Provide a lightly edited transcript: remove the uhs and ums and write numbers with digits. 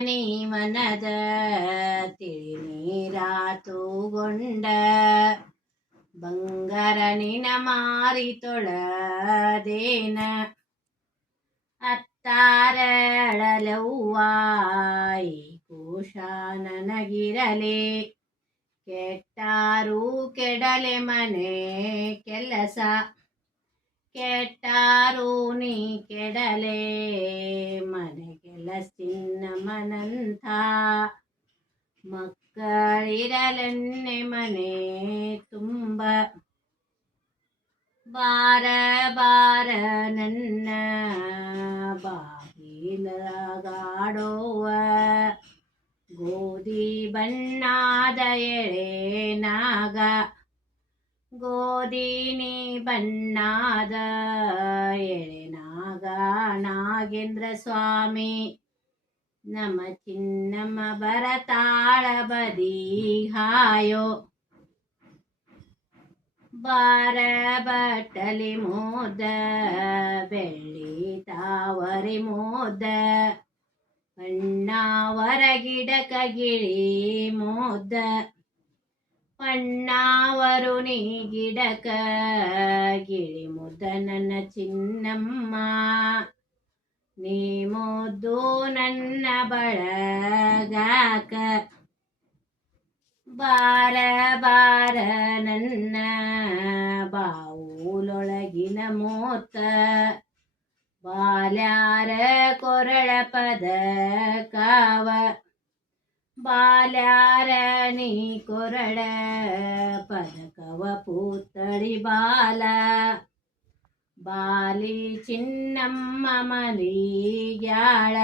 ನೀವನದ ತಿಳಿನೀರ ತೂಗೊಂಡ ಬಂಗಾರ ನಿನ ಮಾರಿ ತೊಳದೇನ ಅತ್ತಾರಳಲವ್ವಾಯಿ ಕೋಶ ನನಗಿರಲಿ ಕೆಟ್ಟಾರು ಕೆಡಲೆ ಮನೆ ಕೆಲಸ ಕೆಟ್ಟಾರು ನೀ ಕೆಡಲೆ ಮನೆ ಕೆಲಸಿನ ಮನಂಥ ಮಕ್ಕಳಿರಲೆನ್ನೆ ಮನೆ ತುಂಬ ಬಾರ ಬಾರ ನನ್ನ ಬಾಗಿಲಗಾಡೋವ ಗೋಧಿ ಬಣ್ಣದ ಎಳೆನಾಗ ಗೋಧಿನಿ ಬಣ್ಣದ ಎಳೆನಾಗ ನಾಗೇಂದ್ರ ಸ್ವಾಮಿ ನಮ್ಮ ಚಿನ್ನಮ್ಮ ಬರತಾಳ ಬದಿ ಹಾಯೋ ಬಾರ ಬಟ್ಟಲಿ ಮೋದ ಬೆಳ್ಳಿ ತಾವರಿ ಮೋದ ಪಣ್ಣಾವರ ಗಿಡಕ ಗಿಳಿ ಮೋದ ಪಣ್ಣಾವರು ನೀ ಗಿಡಕ ಗಿಳಿ ಮುದ್ದ ನನ್ನ ಚಿನ್ನಮ್ಮ ನೀ ಮುದ್ದು ನನ್ನ ಬಳಗಾಕ ಬಾರ ಬಾರ ನನ್ನ ಬಾವುಲೊಳಗಿನ ಮೋತ ಬಾಲ್ಯಾರ ಕೊರಳ ಪದ ಕಾವ ಬಾಲ್ಯಾರ ನೀ ಕೊರಳ ಪದಕವ ಪೂತಳಿ ಬಾಲ ಬಾಲಿ ಚಿನ್ನಮ್ಮ ಮಲಿಗ್ಯಾಳ